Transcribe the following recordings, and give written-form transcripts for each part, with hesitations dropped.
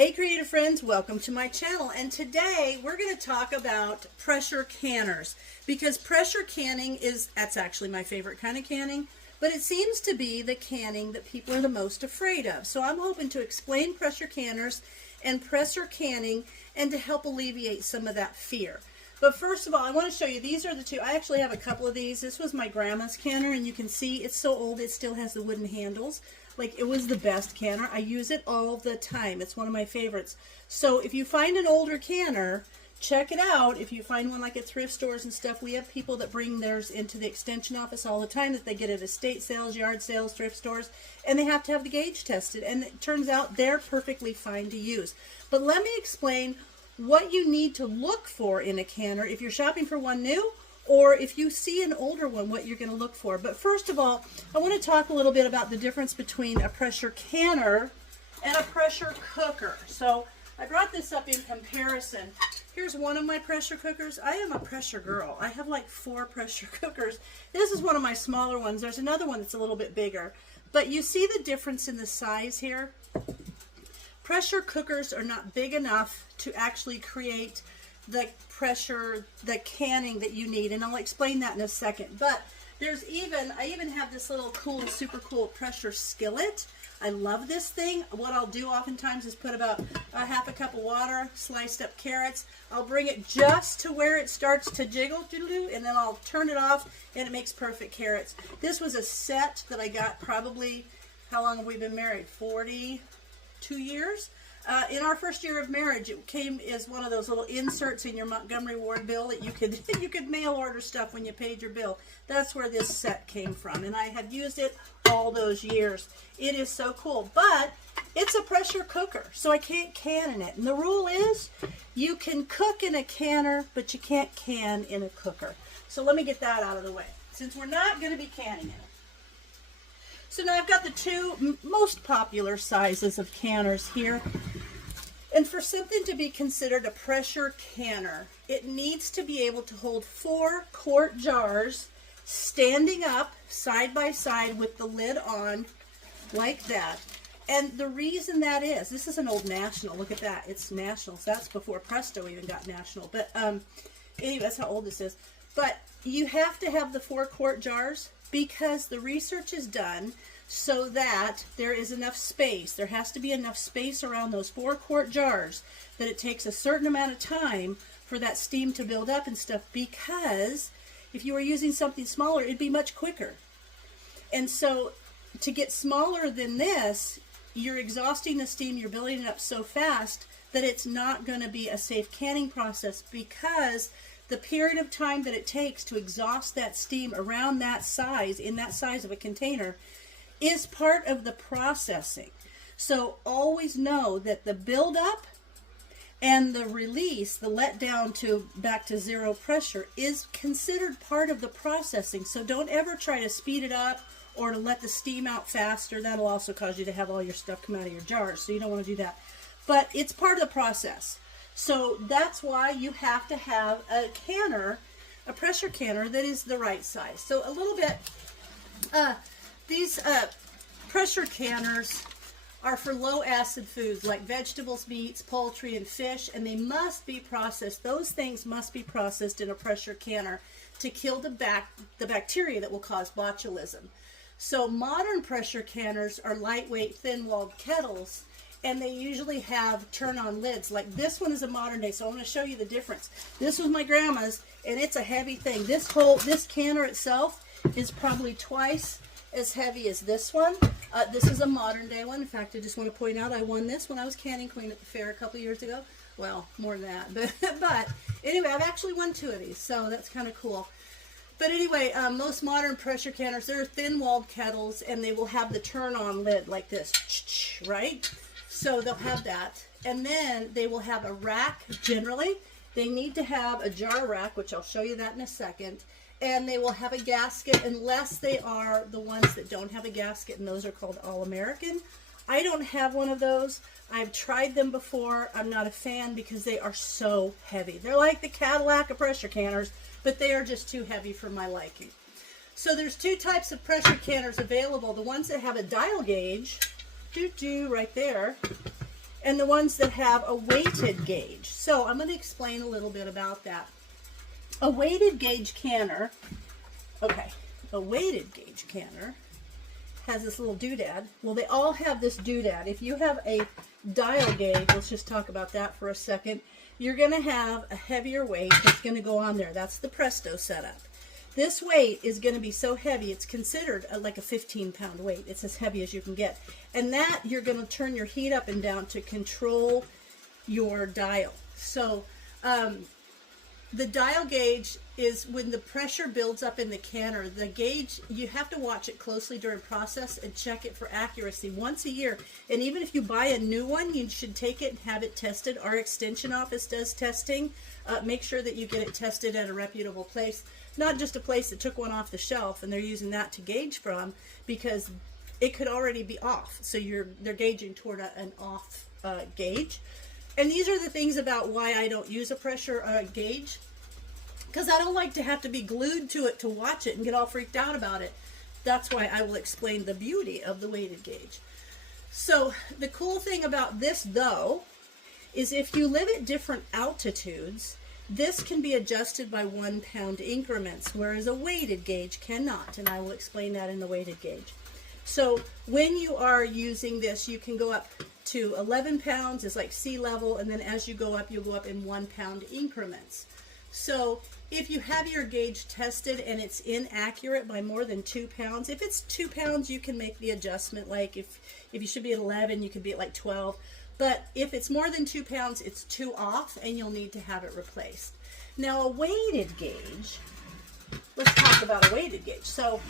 Hey creative friends, welcome to my channel, and today we're going to talk about pressure canners, because pressure canning that's actually my favorite kind of canning, but it seems to be the canning that people are the most afraid of. So I'm hoping to explain pressure canners and pressure canning and to help alleviate some of that fear. But first of all, I want to show you, these are the two. I actually have a couple of these. This was my grandma's canner, and you can see it's so old it still has the wooden handles. Like, it was the best canner. I use it all the time. It's one of my favorites. So if you find an older canner, check it out. If you find one like at thrift stores and stuff, we have people that bring theirs into the extension office all the time that they get at estate sales, yard sales, thrift stores, and they have to have the gauge tested. And it turns out they're perfectly fine to use. But let me explain what you need to look for in a canner if you're shopping for one new, or if you see an older one, what you're going to look for. But first of all, I want to talk a little bit about the difference between a pressure canner and a pressure cooker. So I brought this up in comparison. Here's one of my pressure cookers. I am a pressure girl. I have like 4 pressure cookers. This is one of my smaller ones. There's another one that's a little bit bigger. But you see the difference in the size here? Pressure cookers are not big enough to actually create the pressure, the canning that you need, and I'll explain that in a second. But I even have this little cool, super cool pressure skillet. I love this thing. What I'll do oftentimes is put about a half a cup of water, sliced up carrots. I'll bring it just to where it starts to jiggle, and then I'll turn it off, and it makes perfect carrots. This was a set that I got probably, how long have we been married? 42 years. In our first year of marriage, it came as one of those little inserts in your Montgomery Ward bill that you could mail order stuff when you paid your bill. That's where this set came from, and I have used it all those years. It is so cool, but it's a pressure cooker, so I can't can in it. And the rule is you can cook in a canner, but you can't can in a cooker. So let me get that out of the way, since we're not going to be canning it. So now I've got the 2 most popular sizes of canners here. And for something to be considered a pressure canner, it needs to be able to hold 4 quart jars standing up side by side with the lid on like that. And the reason that is, this is an old National. Look at that. It's National. So that's before Presto even got National. But anyway, that's how old this is. But you have to have the 4 quart jars because the research is done so that there is enough space. There has to be enough space around those 4 quart jars that it takes a certain amount of time for that steam to build up and stuff, because if you were using something smaller, it'd be much quicker. And so to get smaller than this, you're exhausting the steam, you're building it up so fast that it's not going to be a safe canning process, because the period of time that it takes to exhaust that steam around that size, in that size of a container, is part of the processing. So always know that the buildup and the release, the letdown to back to 0 pressure, is considered part of the processing. So don't ever try to speed it up or to let the steam out faster. That'll also cause you to have all your stuff come out of your jars, so you don't want to do that. But it's part of the process. So that's why you have to have a canner, a pressure canner that is the right size. So a little bit, these pressure canners are for low acid foods like vegetables, meats, poultry, and fish, and they must be processed. Those things must be processed in a pressure canner to kill the bacteria that will cause botulism. So modern pressure canners are lightweight, thin-walled kettles, and they usually have turn-on lids. Like this one is a modern day, so I'm going to show you the difference. This was my grandma's, and it's a heavy thing. This canner itself is probably twice as heavy as this one. This is a modern day one. In fact, I just want to point out I won this when I was canning queen at the fair a couple years ago. Well, more than that, but anyway, I've actually won 2 of these, so that's kind of cool. But anyway, most modern pressure canners, they're thin-walled kettles, and they will have the turn-on lid like this, right? So they'll have that, and then they will have a rack. Generally, they need to have a jar rack, which I'll show you that in a second, and they will have a gasket, unless they are the ones that don't have a gasket, and those are called All-American. I don't have one of those. I've tried them before. I'm not a fan because they are so heavy. They're like the Cadillac of pressure canners, but they are just too heavy for my liking. So there's 2 types of pressure canners available. The ones that have a dial gauge, right there, and the ones that have a weighted gauge. So I'm going to explain a little bit about that. A weighted gauge canner, okay, a weighted gauge canner has this little doodad. Well, they all have this doodad. If you have a dial gauge, let's just talk about that for a second, you're going to have a heavier weight that's going to go on there. That's the Presto setup. This weight is going to be so heavy, it's considered like a 15-pound weight. It's as heavy as you can get. And that, you're going to turn your heat up and down to control your dial. So the dial gauge is when the pressure builds up in the canner. The gauge, you have to watch it closely during process and check it for accuracy once a year. And even if you buy a new one, you should take it and have it tested. Our extension office does testing. Make sure that you get it tested at a reputable place, not just a place that took one off the shelf and they're using that to gauge from, because it could already be off. So they're gauging toward an off gauge. And these are the things about why I don't use a pressure gauge, because I don't like to have to be glued to it to watch it and get all freaked out about it. That's why I will explain the beauty of the weighted gauge. So the cool thing about this, though, is if you live at different altitudes, this can be adjusted by 1 pound increments, whereas a weighted gauge cannot, and I will explain that in the weighted gauge. So when you are using this, you can go up to 11 pounds, is like sea level, and then as you go up, you'll go up in 1 pound increments. So if you have your gauge tested and it's inaccurate by more than 2 pounds, if it's 2 pounds, you can make the adjustment. Like if you should be at 11, you could be at like 12. But if it's more than 2 pounds, it's too off and you'll need to have it replaced. Now a weighted gauge, let's talk about a weighted gauge. So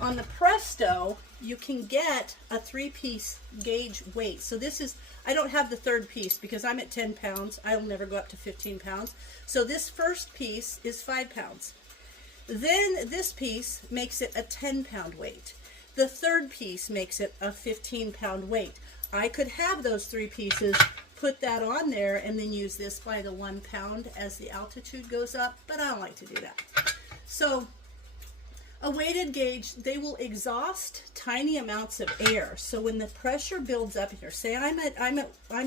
on the Presto, you can get a 3-piece gauge weight. So this is, I don't have the third piece because I'm at 10 pounds. I'll never go up to 15 pounds. So this first piece is 5 pounds. Then this piece makes it a 10-pound weight. The third piece makes it a 15-pound weight. I could have those 3 pieces, put that on there, and then use this by the 1 pound as the altitude goes up, but I don't like to do that. So a weighted gauge, they will exhaust tiny amounts of air. So when the pressure builds up here, say I'm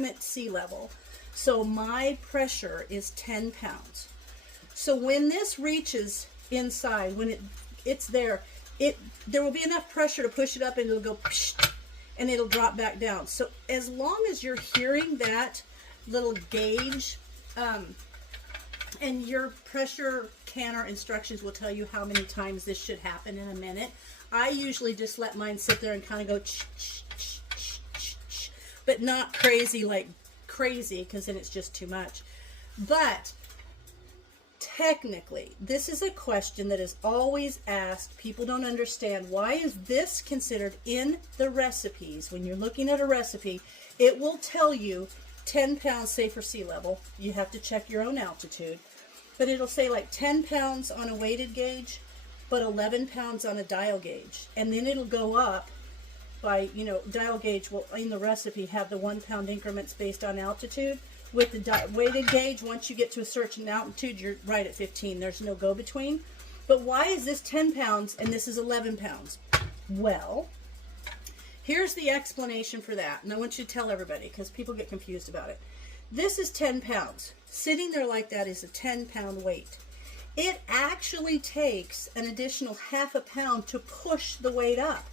at sea level, so my pressure is 10 pounds. So when this reaches inside, when it's there, there will be enough pressure to push it up and it'll go psh, and it'll drop back down. So as long as you're hearing that little gauge, and your pressure canner instructions will tell you how many times this should happen in a minute. I usually just let mine sit there and kind of go but not crazy like crazy, because then it's just too much. But technically, this is a question that is always asked. People don't understand, why is this considered in the recipes? When you're looking at a recipe, it will tell you 10 pounds, say for sea level. You have to check your own altitude. But it'll say like 10 pounds on a weighted gauge, but 11 pounds on a dial gauge. And then it'll go up by, dial gauge will, in the recipe, have the 1 pound increments based on altitude. With the weighted gauge, once you get to a certain altitude, you're right at 15. There's no go-between. But why is this 10 pounds and this is 11 pounds? Well, here's the explanation for that. And I want you to tell everybody, because people get confused about it. This is 10 pounds. Sitting there like that is a 10-pound weight. It actually takes an additional ½ a pound to push the weight up.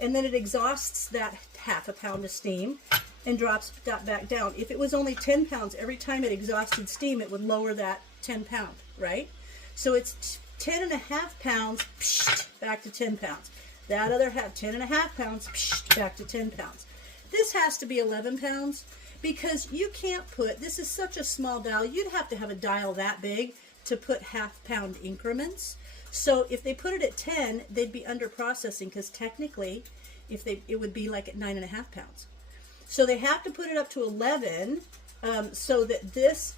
And then it exhausts that ½ a pound of steam and drops that back down. If it was only 10 pounds, every time it exhausted steam, it would lower that 10 pound, right? So it's 10.5 pounds, psh, back to 10 pounds. That other half, 10.5 pounds, psh, back to 10 pounds. This has to be 11 pounds because you can't put, this is such a small dial, you'd have to have a dial that big to put ½ pound increments. So if they put it at 10, they'd be under processing, because technically it would be like at 9.5 pounds. So they have to put it up to 11 so that this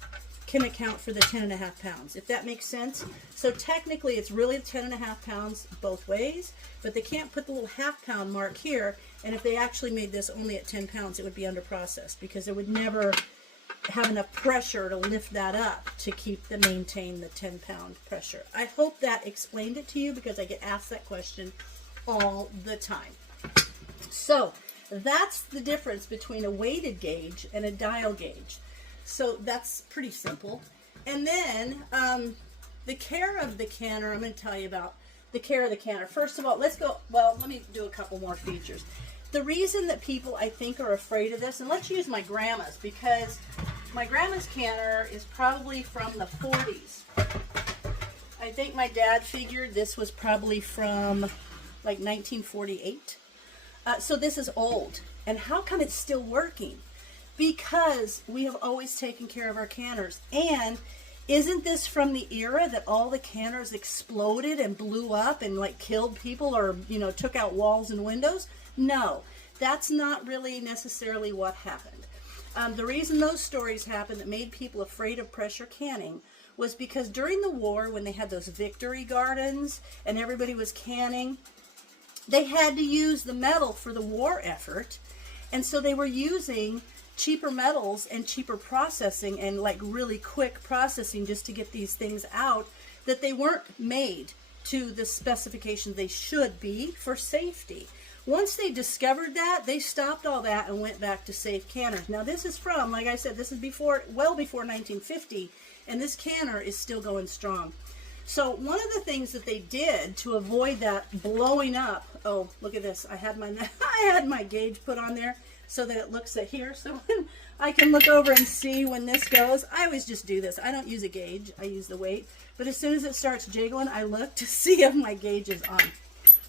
can account for the 10.5 pounds, if that makes sense. So technically it's really 10.5 pounds both ways, but they can't put the little ½ pound mark here. And if they actually made this only at 10 pounds, it would be under processed, because it would never have enough pressure to lift that up to maintain the 10 pound pressure. I hope that explained it to you, because I get asked that question all the time. So That's the difference between a weighted gauge and a dial gauge. So that's pretty simple. And then the care of the canner, I'm going to tell you about the care of the canner. First of all, let me do a couple more features. The reason that people, I think, are afraid of this, and let's use my grandma's, because my grandma's canner is probably from the 40s. I think my dad figured this was probably from like 1948. So this is old. And how come it's still working? Because we have always taken care of our canners. And isn't this from the era that all the canners exploded and blew up and like killed people or, you know, took out walls and windows? No, that's not really necessarily what happened. The reason those stories happened that made people afraid of pressure canning was because during the war, when they had those victory gardens and everybody was canning, they had to use the metal for the war effort. And so they were using cheaper metals and cheaper processing and like really quick processing just to get these things out that they weren't made to the specifications they should be for safety. Once they discovered that, they stopped all that and went back to safe canners. Now this is from, like I said, this is well before 1950, and this canner is still going strong. So one of the things that they did to avoid that blowing up, oh, look at this. I had my gauge put on there so that it looks at here. So when I can look over and see when this goes. I always just do this. I don't use a gauge. I use the weight. But as soon as it starts jiggling, I look to see if my gauge is on.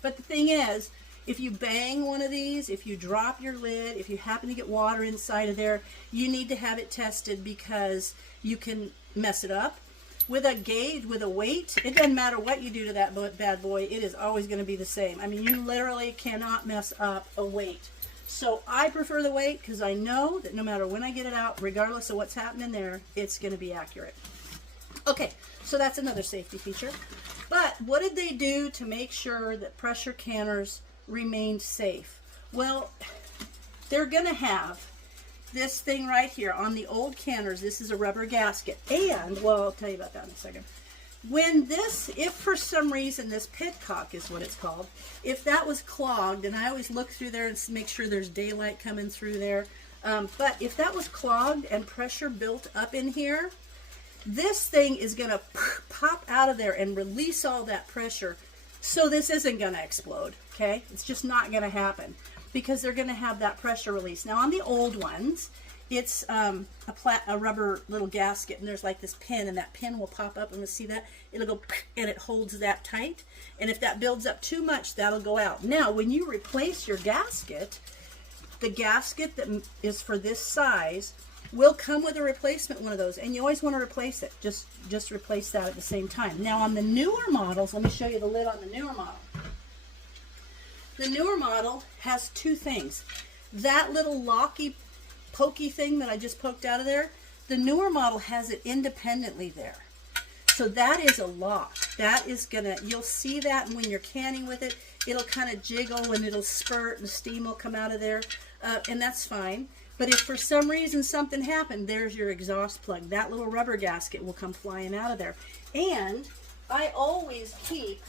But the thing is, if you bang one of these, if you drop your lid, if you happen to get water inside of there, you need to have it tested because you can mess it up. With a gauge, with a weight, it doesn't matter what you do to that bad boy, it is always going to be the same. I mean, you literally cannot mess up a weight. So I prefer the weight because I know that no matter when I get it out, regardless of what's happening there, it's going to be accurate. Okay, so that's another safety feature. But what did they do to make sure that pressure canners remained safe? Well, they're going to have this thing right here on the old canners. This is a rubber gasket, and well, I'll tell you about that in a second. When this, if for some reason this pitcock is what it's called, if that was clogged, and I always look through there and make sure there's daylight coming through there, but if that was clogged and pressure built up in here, this thing is going to pop out of there and release all that pressure. So this isn't going to explode, okay? It's just not going to happen because they're going to have that pressure release. Now on the old ones, it's a rubber little gasket, and there's like this pin, and that pin will pop up, and we'll see that. It'll go, and it holds that tight. And if that builds up too much, that'll go out. Now, when you replace your gasket, the gasket that is for this size will come with a replacement one of those, and you always want to replace it. Just replace that at the same time. Now on the newer models, let me show you the lid on the newer model. The newer model has two things. That little locky, pokey thing that I just poked out of there, the newer model has it independently there. So that is a lock. That is gonna, you'll see that when you're canning with it, it'll kind of jiggle and it'll spurt and steam will come out of there, and that's fine. But if for some reason something happened, there's your exhaust plug. That little rubber gasket will come flying out of there. And I always keep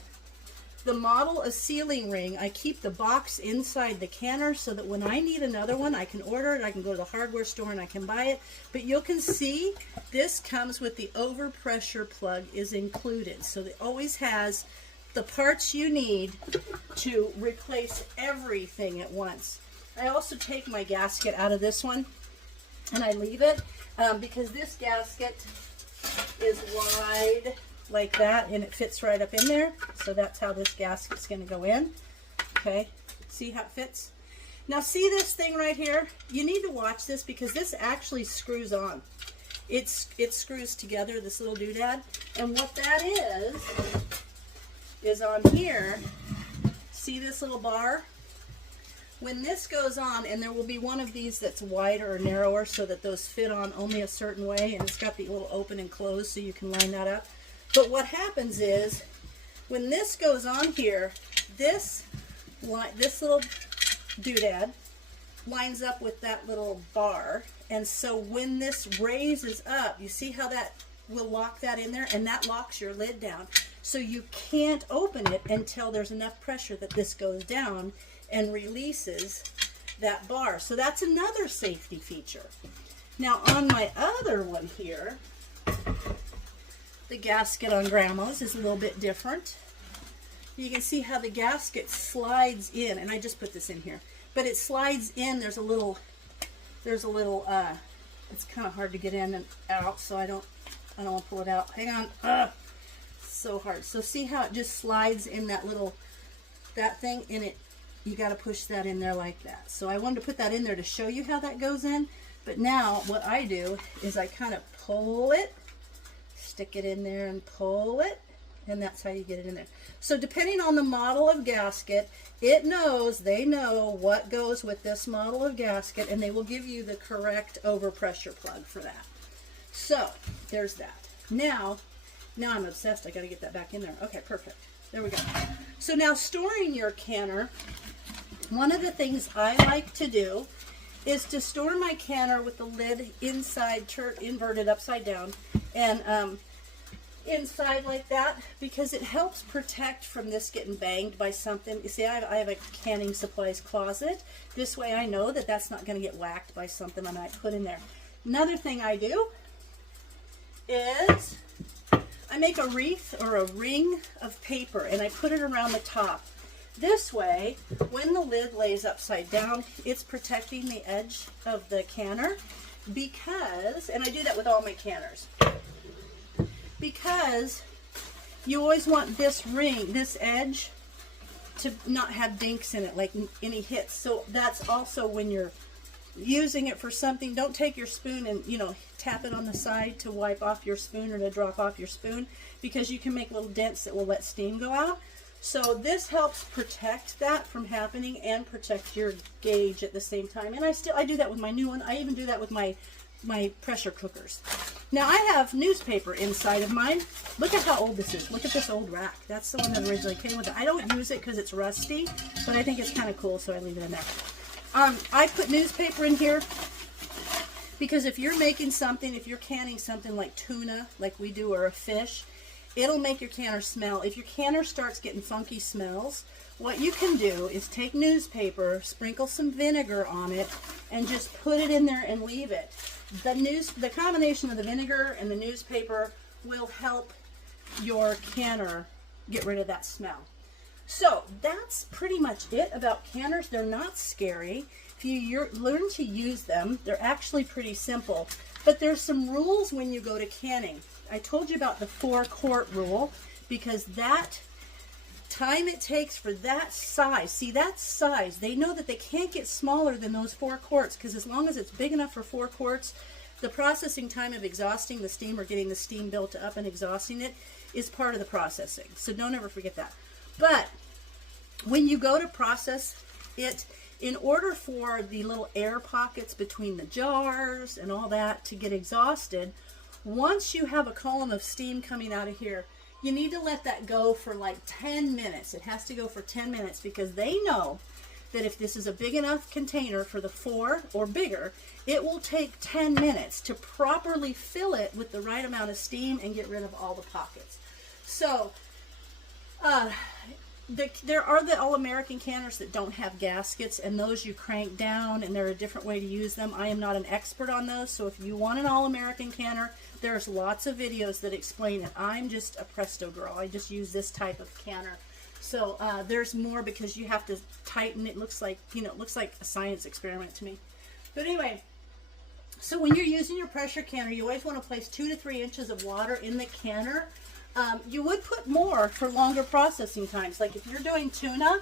the model a sealing ring. I keep the box inside the canner so that when I need another one, I can order it. I can go to the hardware store and I can buy it. But you can see this comes with the overpressure plug is included. So it always has the parts you need to replace everything at once. I also take my gasket out of this one and I leave it because this gasket is wide like that and it fits right up in there. So that's how this gasket's going to go in. Okay, see how it fits? Now see this thing right here? You need to watch this because this actually screws on. It screws together, this little doodad. And what that is on here, see this little bar? When this goes on, and there will be one of these that's wider or narrower so that those fit on only a certain way, and it's got the little open and close so you can line that up. But what happens is, when this goes on here, this little doodad lines up with that little bar, and so when this raises up, you see how that will lock that in there, and that locks your lid down. So you can't open it until there's enough pressure that this goes down and releases that bar. So that's another safety feature. Now on my other one here, the gasket on Grandma's is a little bit different. You can see how the gasket slides in, and I just put this in here, but it slides in. There's a little, it's kind of hard to get in and out, so I don't want to pull it out. Hang on. So hard. So see how it just slides in that thing, and you got to push that in there like that. So I wanted to put that in there to show you how that goes in. But now what I do is I kind of pull it, stick it in there and pull it, and that's how you get it in there. So depending on the model of gasket, they know what goes with this model of gasket, and they will give you the correct overpressure plug for that. So there's that. Now I'm obsessed. I got to get that back in there. Okay, perfect. There we go. So now storing your canner, one of the things I like to do is to store my canner with the lid inside, inverted upside down, and inside like that, because it helps protect from this getting banged by something. You see, I have a canning supplies closet. This way I know that that's not going to get whacked by something I might put in there. Another thing I do is I make a wreath or a ring of paper, and I put it around the top. This way, when the lid lays upside down, it's protecting the edge of the canner, because, and I do that with all my canners, because you always want this ring, this edge, to not have dinks in it, like any hits. So that's also when you're using it for something, don't take your spoon and, tap it on the side to wipe off your spoon or to drop off your spoon, because you can make little dents that will let steam go out. So this helps protect that from happening and protect your gauge at the same time. And I do that with my new one. I even do that with my pressure cookers. Now I have newspaper inside of mine. Look at how old this is. Look at this old rack. That's the one that originally came with it. I don't use it because it's rusty, but I think it's kind of cool, so I leave it in there. I put newspaper in here because if you're making something, if you're canning something like tuna, like we do, or a fish, it'll make your canner smell. If your canner starts getting funky smells, what you can do is take newspaper, sprinkle some vinegar on it, and just put it in there and leave it. The combination of the vinegar and the newspaper will help your canner get rid of that smell. So that's pretty much it about canners. They're not scary. If you learn to use them, they're actually pretty simple. But there's some rules when you go to canning. I told you about the 4-quart rule, because that time it takes for that size, see that size, they know that they can't get smaller than those 4 quarts, because as long as it's big enough for 4 quarts, the processing time of exhausting the steam or getting the steam built up and exhausting it is part of the processing. So don't ever forget that. But when you go to process it, in order for the little air pockets between the jars and all that to get exhausted, once you have a column of steam coming out of here, you need to let that go for like 10 minutes. It has to go for 10 minutes, because they know that if this is a big enough container for the 4 or bigger, it will take 10 minutes to properly fill it with the right amount of steam and get rid of all the pockets. So there are the all-American canners that don't have gaskets, and those you crank down, and they're a different way to use them. I am not an expert on those, so if you want an all-American canner, there's lots of videos that explain it. I'm just a Presto girl. I just use this type of canner. So there's more, because you have to tighten it. It looks like, it looks like a science experiment to me. But anyway, so when you're using your pressure canner, you always want to place 2 to 3 inches of water in the canner. You would put more for longer processing times. Like if you're doing tuna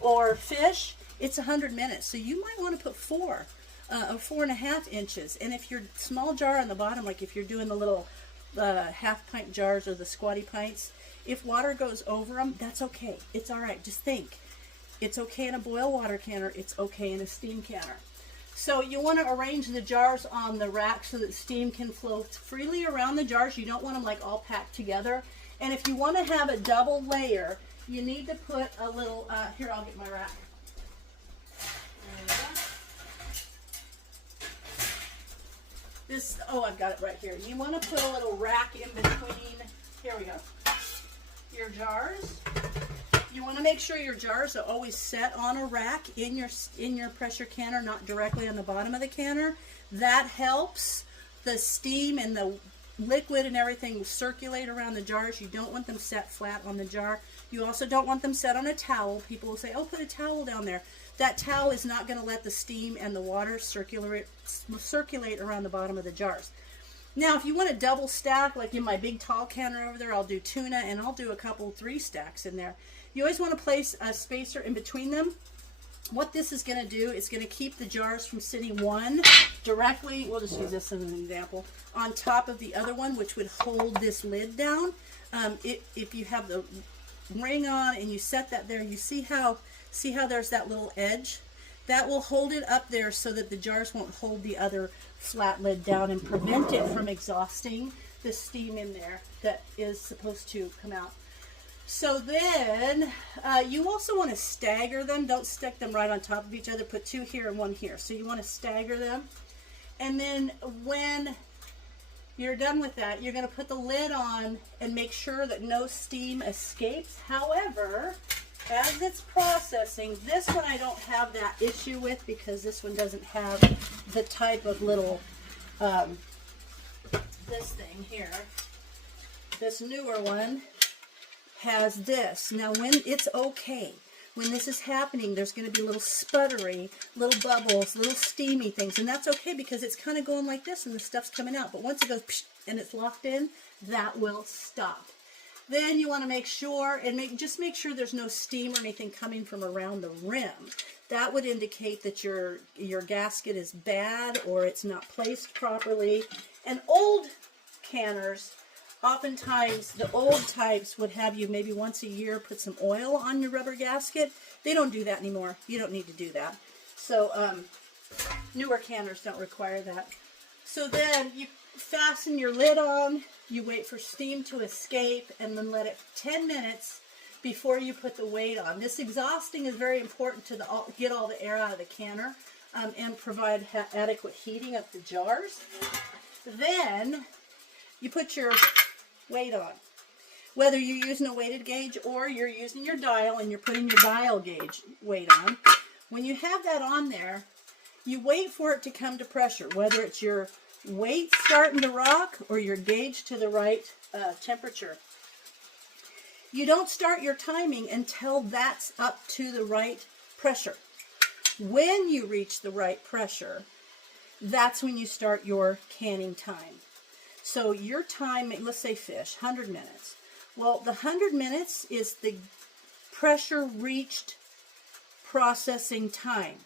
or fish, it's 100 minutes. So you might want to put 4 or 4.5 inches. And if your small jar on the bottom, like if you're doing the little half pint jars or the squatty pints, if water goes over them, that's okay. It's all right. Just think. It's okay in a boil water canner. It's okay in a steam canner. So you want to arrange the jars on the rack so that steam can flow freely around the jars. You don't want them like all packed together. And if you want to have a double layer, you need to put a little, here, I'll get my rack. This, oh, I've got it right here. You want to put a little rack in between, here we go, your jars. You want to make sure your jars are always set on a rack in your pressure canner, not directly on the bottom of the canner. That helps the steam and the liquid and everything circulate around the jars. You don't want them set flat on the jar. You also don't want them set on a towel. People will say, oh, put a towel down there. That towel is not going to let the steam and the water circulate around the bottom of the jars. Now, if you want to double stack, like in my big tall canner over there, I'll do tuna, and I'll do a couple 3 stacks in there. You always want to place a spacer in between them. What this is going to do is going to keep the jars from sitting one directly, we'll just use this as an example, on top of the other one, which would hold this lid down. If you have the ring on and you set that there, you see how there's that little edge? That will hold it up there so that the jars won't hold the other flat lid down and prevent it from exhausting the steam in there that is supposed to come out. So then you also want to stagger them. Don't stick them right on top of each other. Put 2 here and 1 here. So you want to stagger them. And then when you're done with that, you're going to put the lid on and make sure that no steam escapes. However, as it's processing, this one I don't have that issue with because this one doesn't have the type of little, this thing here. This newer one has this. Now when it's okay, when this is happening, there's going to be little sputtery, little bubbles, little steamy things, and that's okay because it's kind of going like this and the stuff's coming out. But once it goes psh, and it's locked in, that will stop. Then you want to make sure, and just make sure there's no steam or anything coming from around the rim. That would indicate that your gasket is bad or it's not placed properly. And old canners, oftentimes the old types would have you maybe once a year put some oil on your rubber gasket. They don't do that anymore. You don't need to do that. So newer canners don't require that. So then you fasten your lid on. You wait for steam to escape and then let it 10 minutes before you put the weight on. This exhausting is very important to get all the air out of the canner and provide adequate heating of the jars. Then you put your weight on. Whether you're using a weighted gauge or you're using your dial and you're putting your dial gauge weight on, when you have that on there, you wait for it to come to pressure, whether it's your weight starting to rock or your gauge to the right temperature. You don't start your timing until that's up to the right pressure. When you reach the right pressure, that's when you start your canning time. So your time, let's say fish, 100 minutes. Well, the 100 minutes is the pressure reached processing time.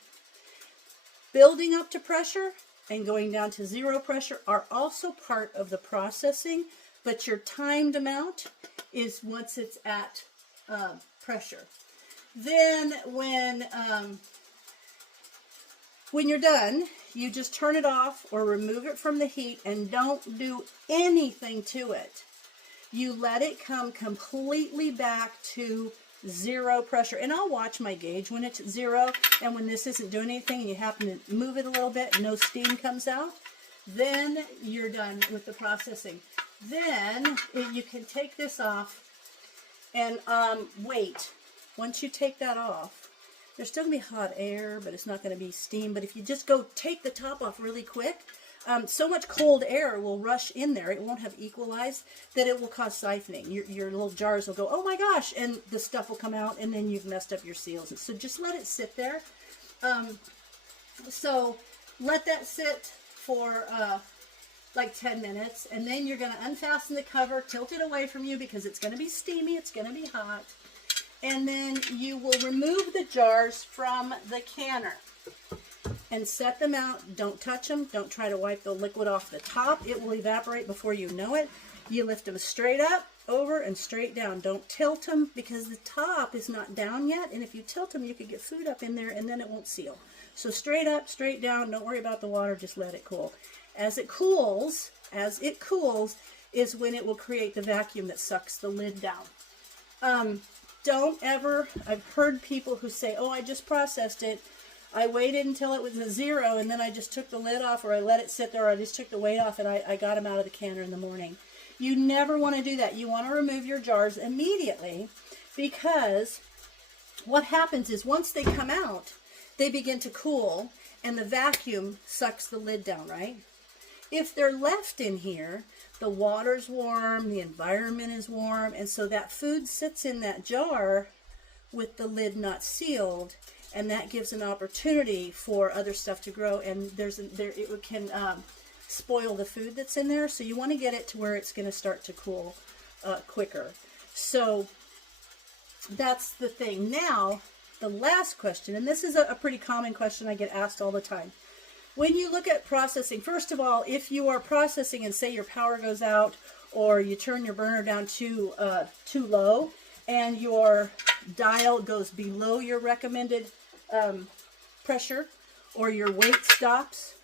Building up to pressure and going down to 0 pressure are also part of the processing, but your timed amount is once it's at pressure. Then when you're done, you just turn it off or remove it from the heat and don't do anything to it. You let it come completely back to 0 pressure. And I'll watch my gauge when it's 0, and when this isn't doing anything and you happen to move it a little bit and no steam comes out, then you're done with the processing. Then you can take this off and wait. Once you take that off, there's still going to be hot air, but it's not going to be steam. But if you just go take the top off really quick, so much cold air will rush in there, it won't have equalized, that it will cause siphoning. Your little jars will go, oh my gosh, and the stuff will come out, and then you've messed up your seals. So just let it sit there. So let that sit for like 10 minutes, and then you're going to unfasten the cover, tilt it away from you because it's going to be steamy, it's going to be hot, and then you will remove the jars from the canner and set them out. Don't touch them. Don't try to wipe the liquid off the top. It will evaporate before you know it. You lift them straight up, over, and straight down. Don't tilt them because the top is not down yet, and if you tilt them, you could get food up in there, and then it won't seal. So straight up, straight down. Don't worry about the water. Just let it cool. As it cools, is when it will create the vacuum that sucks the lid down. Don't ever, I've heard people who say, oh, I just processed it. I waited until it was a 0, and then I just took the lid off, or I let it sit there, or I just took the weight off, and I got them out of the canner in the morning. You never want to do that. You want to remove your jars immediately because what happens is once they come out, they begin to cool, and the vacuum sucks the lid down, right? If they're left in here, the water's warm, the environment is warm, and so that food sits in that jar with the lid not sealed, and that gives an opportunity for other stuff to grow, and it can spoil the food that's in there. So you want to get it to where it's going to start to cool quicker. So that's the thing. Now, the last question, and this is a pretty common question I get asked all the time. When you look at processing, first of all, if you are processing and say your power goes out or you turn your burner down too low and your dial goes below your recommended pressure, or your weight stops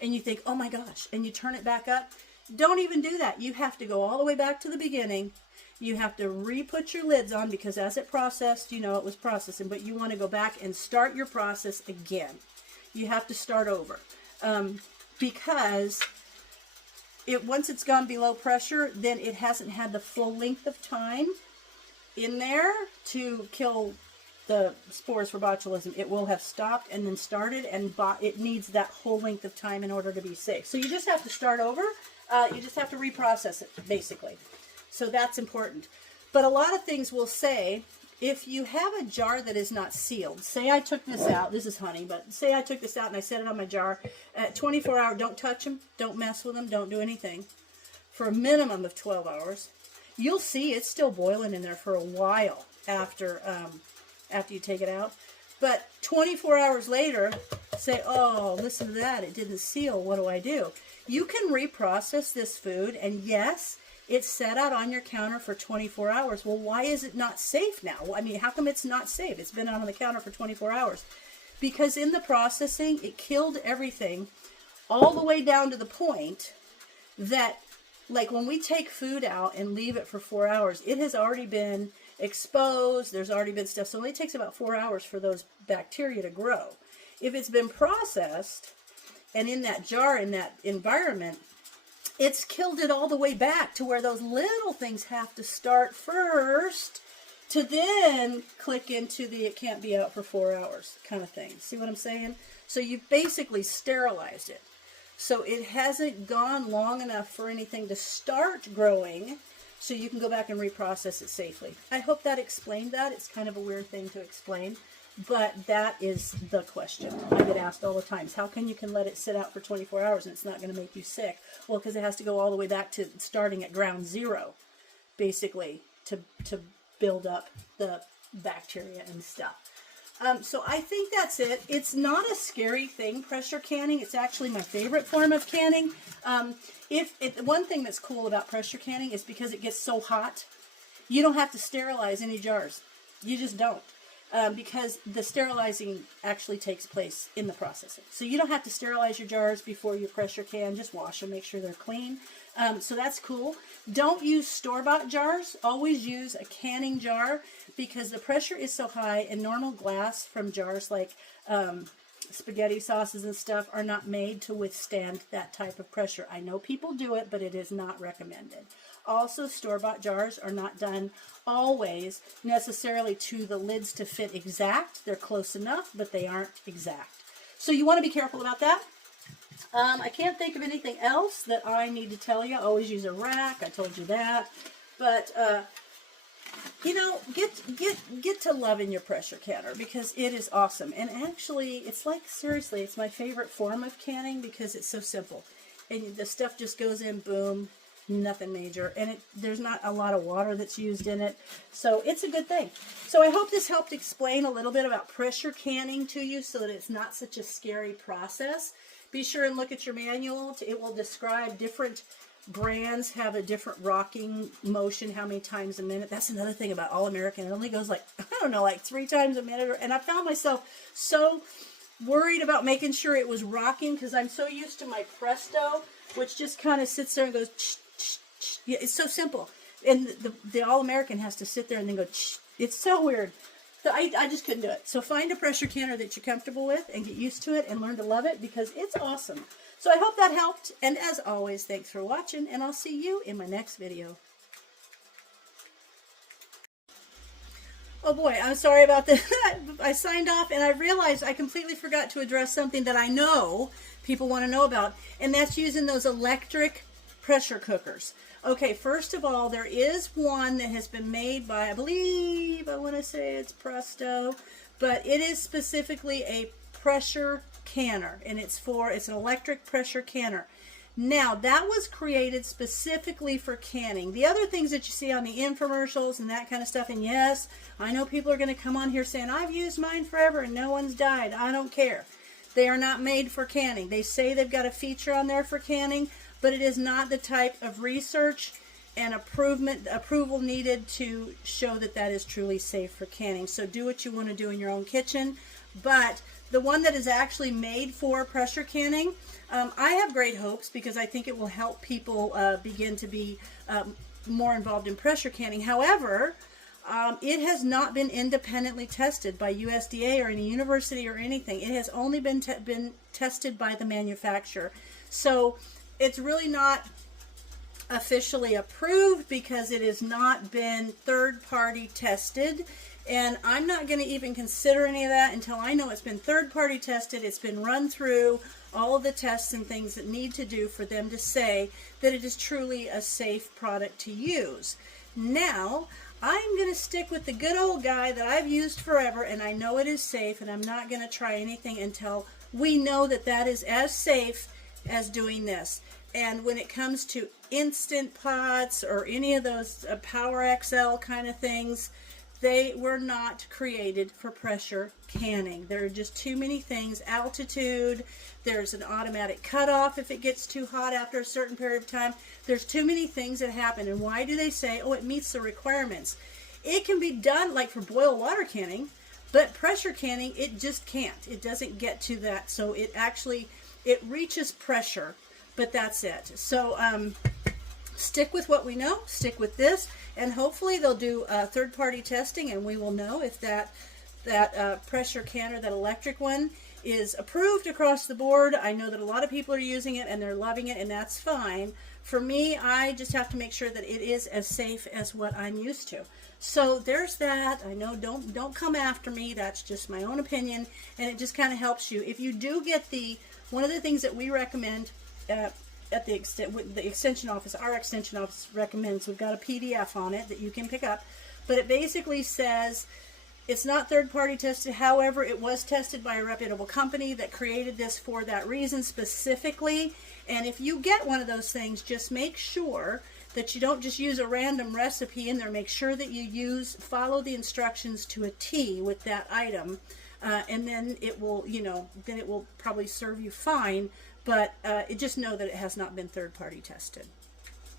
and you think, oh my gosh, and you turn it back up, don't even do that. You have to go all the way back to the beginning. You have to re-put your lids on, because as it processed, you know it was processing, but you want to go back and start your process again. You have to start over because once it's gone below pressure, then it hasn't had the full length of time in there to kill the spores for botulism. It will have stopped and then started, and it needs that whole length of time in order to be safe. So you just have to start over. You just have to reprocess it, basically. So that's important. But a lot of things will say, if you have a jar that is not sealed, say I took this out, this is honey, but say I took this out and I set it on my jar, at 24 hours, don't touch them, don't mess with them, don't do anything, for a minimum of 12 hours, you'll see it's still boiling in there for a while after you take it out. But 24 hours later, say, oh, listen to that, it didn't seal, what do I do? You can reprocess this food, and yes, it's set out on your counter for 24 hours. Well, why is it not safe now? I mean, how come it's not safe? It's been out on the counter for 24 hours. Because in the processing, it killed everything all the way down to the point that, like when we take food out and leave it for 4 hours, it has already been exposed. There's already been stuff. So it only takes about 4 hours for those bacteria to grow. If it's been processed and in that jar, in that environment, it's killed it all the way back to where those little things have to start first to then click into the it can't be out for 4 hours kind of thing. See what I'm saying? So you've basically sterilized it. So it hasn't gone long enough for anything to start growing, so you can go back and reprocess it safely. I hope that explained that. It's kind of a weird thing to explain, but that is the question I get asked all the time. How can you let it sit out for 24 hours and it's not going to make you sick? Well, because it has to go all the way back to starting at ground zero, basically, to build up the bacteria and stuff. So I think that's it. It's not a scary thing, pressure canning. It's actually my favorite form of canning. One thing that's cool about pressure canning is because it gets so hot, you don't have to sterilize any jars. You just don't. Because the sterilizing actually takes place in the processing. So you don't have to sterilize your jars before you pressure can. Just wash them, make sure they're clean. So that's cool. Don't use store-bought jars. Always use a canning jar, because the pressure is so high, and normal glass from jars like spaghetti sauces and stuff are not made to withstand that type of pressure. I know people do it, but it is not recommended. Also, store-bought jars are not done always necessarily to the lids to fit exact. They're close enough, but they aren't exact. So you want to be careful about that. I can't think of anything else that I need to tell you. Always use a rack. I told you that. But, you know, get to loving your pressure canner, because it is awesome. And actually, it's like, seriously, it's my favorite form of canning because it's so simple. And the stuff just goes in, boom, nothing major, and there's not a lot of water that's used in it, so it's a good thing. So I hope this helped explain a little bit about pressure canning to you, so that it's not such a scary process. Be sure and look at your manual. It will describe different brands have a different rocking motion, how many times a minute. That's another thing about All American. It only goes like, I don't know, like 3 times a minute, and I found myself so worried about making sure it was rocking, because I'm so used to my Presto, which just kind of sits there and goes ch. Yeah, it's so simple. And the All-American has to sit there and then go, Ch. It's so weird. So I just couldn't do it. So find a pressure canner that you're comfortable with and get used to it and learn to love it, because it's awesome. So I hope that helped. And as always, thanks for watching, and I'll see you in my next video. Oh boy, I'm sorry about that. I signed off and I realized I completely forgot to address something that I know people want to know about, and that's using those electric pressure cookers. Okay, first of all, there is one that has been made by, I believe, I want to say it's Presto, but it is specifically a pressure canner, and it's an electric pressure canner. Now, that was created specifically for canning. The other things that you see on the infomercials and that kind of stuff, and yes, I know people are going to come on here saying, I've used mine forever and no one's died. I don't care. They are not made for canning. They say they've got a feature on there for canning, but it is not the type of research and approval needed to show that that is truly safe for canning. So do what you want to do in your own kitchen. But the one that is actually made for pressure canning, I have great hopes because I think it will help people begin to be more involved in pressure canning. However, it has not been independently tested by USDA or any university or anything. It has only been tested by the manufacturer. So it's really not officially approved because it has not been third-party tested. And I'm not going to even consider any of that until I know it's been third-party tested, it's been run through all of the tests and things that need to do for them to say that it is truly a safe product to use. Now, I'm going to stick with the good old guy that I've used forever, and I know it is safe, and I'm not going to try anything until we know that that is as safe as doing this. And when it comes to Instant Pots or any of those Power XL kind of things, they were not created for pressure canning. There are just too many things. Altitude, there's an automatic cutoff if it gets too hot after a certain period of time. There's too many things that happen. And why do they say, oh, it meets the requirements? It can be done like for boil water canning, but pressure canning, it just can't. It doesn't get to that. So it reaches pressure, but that's it. So stick with what we know, stick with this, and hopefully they'll do third-party testing, and we will know if that pressure canner, that electric one, is approved across the board. I know that a lot of people are using it, and they're loving it, and that's fine. For me, I just have to make sure that it is as safe as what I'm used to. So there's that. I know, don't come after me. That's just my own opinion, and it just kind of helps you. If you do get one of the things that we recommend at the extension office, our extension office recommends, we've got a PDF on it that you can pick up, but it basically says it's not third-party tested. However, it was tested by a reputable company that created this for that reason specifically. And if you get one of those things, just make sure that you don't just use a random recipe in there. Make sure that you follow the instructions to a T with that item, and then it will, then it will probably serve you fine. But just know that it has not been third-party tested.